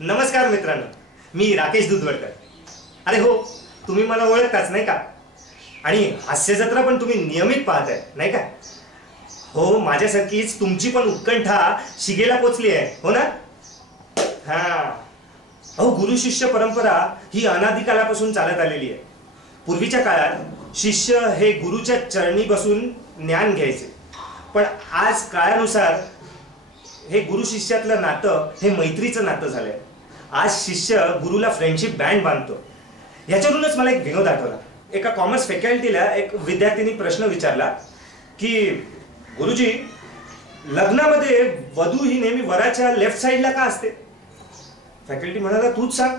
नमस्कार मित्रांनो, मी राकेश दुधवडकर. अरे हो, तुम्ही मला ओळखताच नाही का? आणि हास्य जत्रा पण तुम्ही नियमित पाहताय नाही का? हो, माझ्यासारखीच तुमची पण उत्कंठा शिगेला पोचली आहे, हो ना? हा, अहो, गुरु शिष्य परंपरा ही अनादी काळापासून चालत आलेली आहे. पूर्वीच्या काळात शिष्य हे गुरुच्या चरणी बसून ज्ञान घ्यायचे, पण आज काळानुसार हे गुरु शिष्यातलं नातं हे मैत्रीचं नातं झालंय. आज शिष्य गुरुला फ्रेंडशिप बँड बांधतो. याच्यावरूनच मला एक विनोद आठवला. एका कॉमर्स फॅकल्टीला एक विद्यार्थ्यांनी प्रश्न विचारला की, गुरुजी, लग्नामध्ये वधू ही नेहमी वराच्या लेफ्ट साइडला का असते? फॅकल्टी म्हणाला, तूच सांग.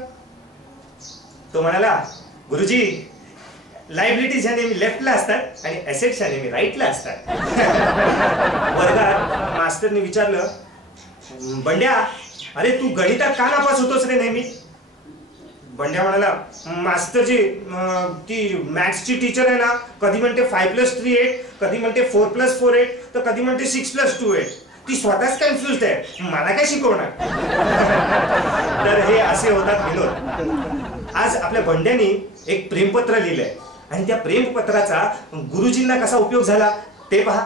तो म्हणाला, गुरुजी, लायबिलिटीज ह्या नेहमी लेफ्टला असतात आणि ॲसेट्स ह्या नेहमी राईटला असतात. वर्गात मास्टरने विचारलं, बंड्या, अरे तू गणितात का नापास होतोस रे नेहमी? बंड्या म्हणाला, मास्टरजी, ती मॅथ्सची टीचर आहे ना, कधी म्हणते 5+3 8, कधी म्हणते 4+4 8, तर कधी म्हणते 6+2 8. ती स्वतःच कन्फ्युज आहे, मला काय शिकवणार? तर हे असे होतात विनोद. आज आपल्या बंड्यानी एक प्रेमपत्र लिहिलंय आणि त्या प्रेमपत्राचा गुरुजींना कसा उपयोग झाला ते पहा.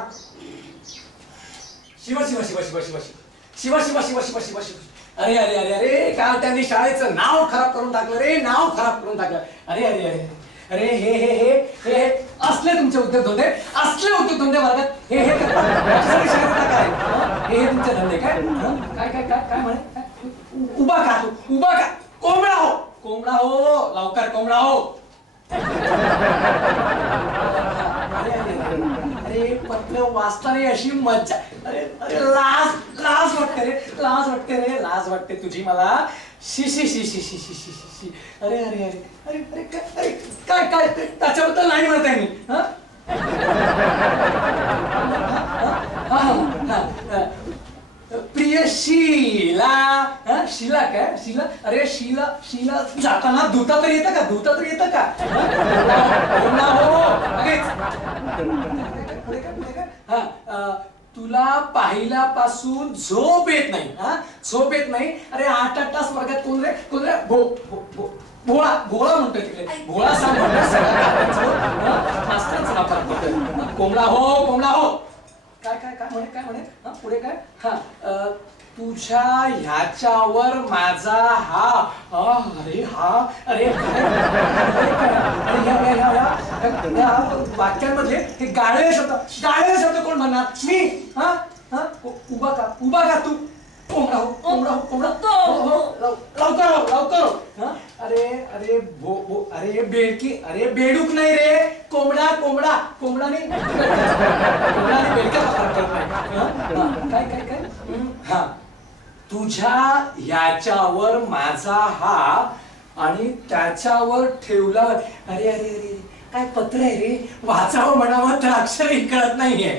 शिवा शिवा शिवा शिवा शिवा शिवा शिवा शिवा शिवा शिवा शिवा. अरे अरे अरे अरे, काय त्यांनी शाळेचं नाव खराब करून टाकलं रे, नाव खराब करून टाकलं. अरे अरे अरे अरे, हे हे हे हे असले तुमचे उद्योगधंदे, असले उद्योगधंदे वर्गात हे हे हे तुमचे धंदे काय काय काय काय काय म्हणे? उभा का तू, उभा का? कोंबडा हो, कोंबडा हो, लवकर कोंबडा हो. अरे पत्र वाचताना अशी मज्जा. अरे अरे, लाज लाज वाटते रे, लाज वाटते रे, लाज वाटते तुझी मला. शी शी शी शी शी शी शी शी. अरे अरे अरे अरे अरे काय काय काय त्याच्याबद्दल नाही म्हणताय मी. प्रिय शीला, शीला काय? शीला, अरे शीला, शीला जाताना धुता तरी येतं का? धुता तरी येतं का? तुला पाहिल्यापासून झोप येत नाही. झोप येत नाही. अरे 8-8 तास वर्गात कोण रे, कोण रे? भोळा, भोळा म्हणतोय तिकडे. भोळा सांग, कोंबडा हो, कोंबडा हो. काय काय काय म्हणे, काय म्हणे? पुढे काय? तुझ्या ह्याच्यावर माझा हा. अरे हा, अरे वाक्यांमधले हे गाळे शब्द, गाळे शब्द कोण म्हणणार? मी. उभा का, उभा का तू? कोंबडा हो, कोंबडा हो, कोंबडा. लवकर हो, लवकर हो. अरे अरे भो भो, अरे बेडकी, अरे बेडूक नाही रे, कोंबडा, कोंबडा. कोंबडा नाही, कोंबडा बेडका फरक नाही. काय काय काय? हा, तुझ्या ह्याच्यावर माझा हात आणि त्याच्यावर ठेवला. अरे अरे अरे, काय पत्र आहे रे, वाचावं म्हणावं तर अक्षरही कळत नाहीये.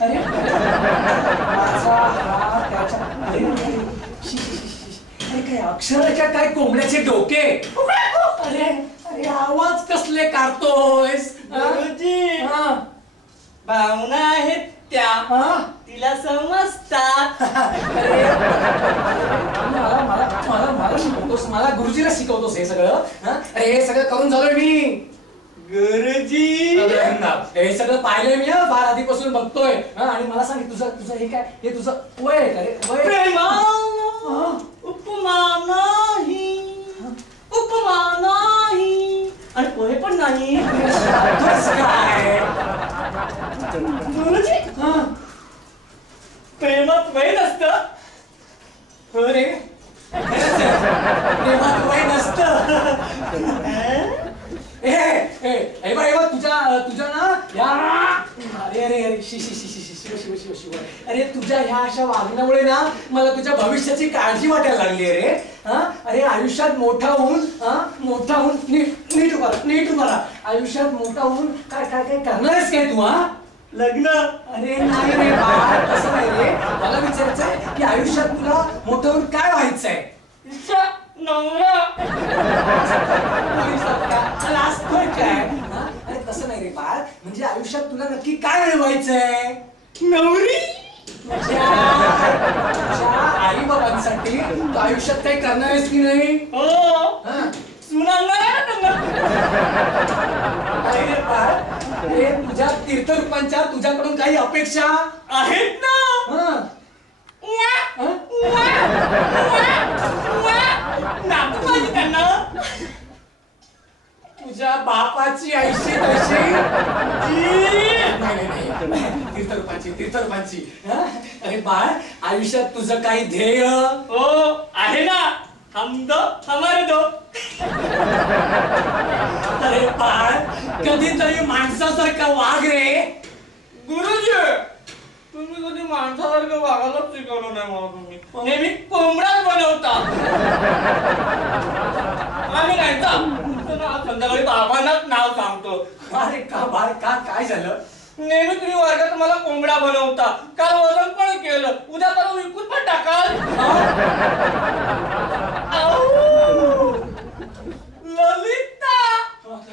अरे माझा हात त्याच्या, अरे अरे काय अक्षराच्या काय कोंबड्याचे डोके. अरे अरे, आवाज कसले काढतोयस? भावना आहेत त्या, तिला समजतात. मला मला मला मला शिकवतोस, मला गुरुजीला शिकवतोस हे सगळं? अरे हे सगळं करून झालोय मी गुरुजी. हे सगळं पाहिलंय मी, फार आधीपासून बघतोय. आणि मला सांग, तुझं तुझं हे काय, हे तुझं वय आहे का रे? वय उपमा नाही, उपमा नाही आणि पोहे पण नाही. काय गुरुजी, प्रेमात वय नसतं. अरे प्रेमात वय नसतं. तुझ्या ना या, अरे अरे अरे, शी शी शी शी शिव शिव शिव शिव. अरे तुझ्या ह्या अशा वागण्यामुळे ना मला तुझ्या भविष्याची काळजी वाटायला लागली रे. अरे आयुष्यात मोठा होऊन, मोठा होऊन, नीट नीट उभा, नीट उभा. आयुष्यात मोठा होऊन काय काय काय करणार आहेस काय तू? लग्न? अरे नाही रे बाळ, तसं नाही रे. मला विचारायचंय की आयुष्यात तुला मोठं होऊन काय व्हायचंय? नवरा. काय? अरे तसं नाही रे बाळ, म्हणजे आयुष्यात तुला नक्की काय मिळवायचंय? नवरी. सुनांसाठी तू आयुष्यात काही करणार आहेस की नाही? हो हा? सुनांना नाही ना त्यांना. अरे बाळ, अरे तुझ्या तीर्थरूपांच्या तुझ्याकडून काही अपेक्षा आहेत ना. हा? उवा, उवा, उवा, उवा. नातू पाहिजे त्यांना. तुझ्या बापाची ऐशी तशी. नाही तीर्थरूपांची. हा? अरे बाळ, आयुष्यात तुझं काही ध्येय? हो आहे ना. हम दो हमारे दो. अरे बाळ, कधीतरी माणसासारखा वाघ रे. गुरुजी तुम्ही कधी माणसासारखं वागायलाच शिकवलं नाही मला. तुम्ही नेहमी कोंबडाच बनवता. आम्ही नाही का आज संध्याकाळी बाबांनाच नाव सांगतो. अरे का बाळ, का काय झालं? नेहमी तुम्ही वर्गात मला कोंबडा बनवता. काल वजन पण केलं. उद्या परवा विकून पण टाकाल. आऊ. ललिता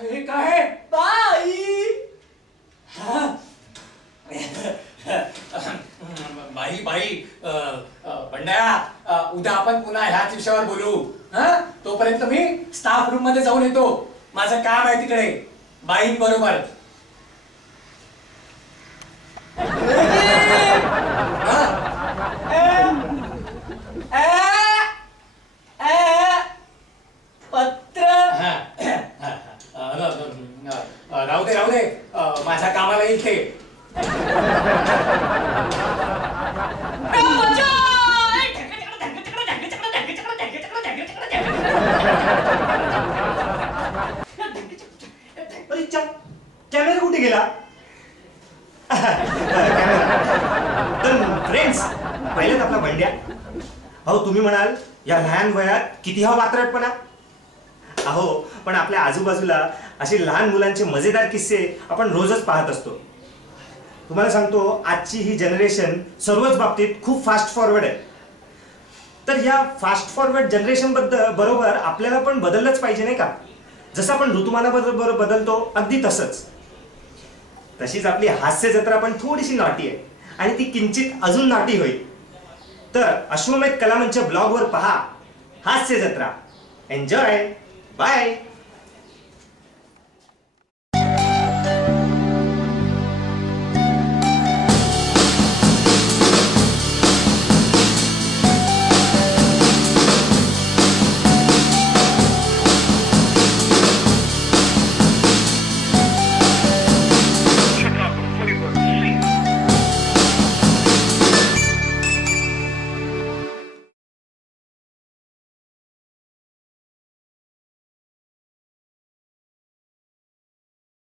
हे काय? बाई. हा? बाई बंड्या, उद्या आपण पुन्हा ह्याच विषयावर बोलू. हा? तोपर्यंत मी स्टाफ रूम मध्ये जाऊन येतो. माझं काम आहे तिकडे बाईं बरोबर. पत्र. राहू दे, माझ्या कामाला येईल ते. कॅमेरा कुठे गेला? तर फ्रेंड्स, पाहिलं आपला बंड्या. अहो तुम्ही म्हणाल या लहान वयात किती हा वात्रटपणा. अहो पण आपल्या आजूबाजूला असे लहान मुलांचे मजेदार किस्से आपण रोजच पाहत असतो. तुम्हाला सांगतो, आजची ही जनरेशन सर्वच बाबतीत खूप फास्ट फॉरवर्ड आहे. तर या फास्ट फॉरवर्ड जनरेशन बरोबर आपल्याला पण बदललंच पाहिजे नाही का? जसं आपण ऋतुमानाबरोबर बदलतो अगदी तसंच. तशीच आपली हास्य जत्रा पण थोडीशी नॉटी आहे आणि ती किंचित अजून नॉटी होईल. तर अश्वमेध कलामंच ब्लॉगवर पहा हास्य जत्रा. एन्जॉय. बाय.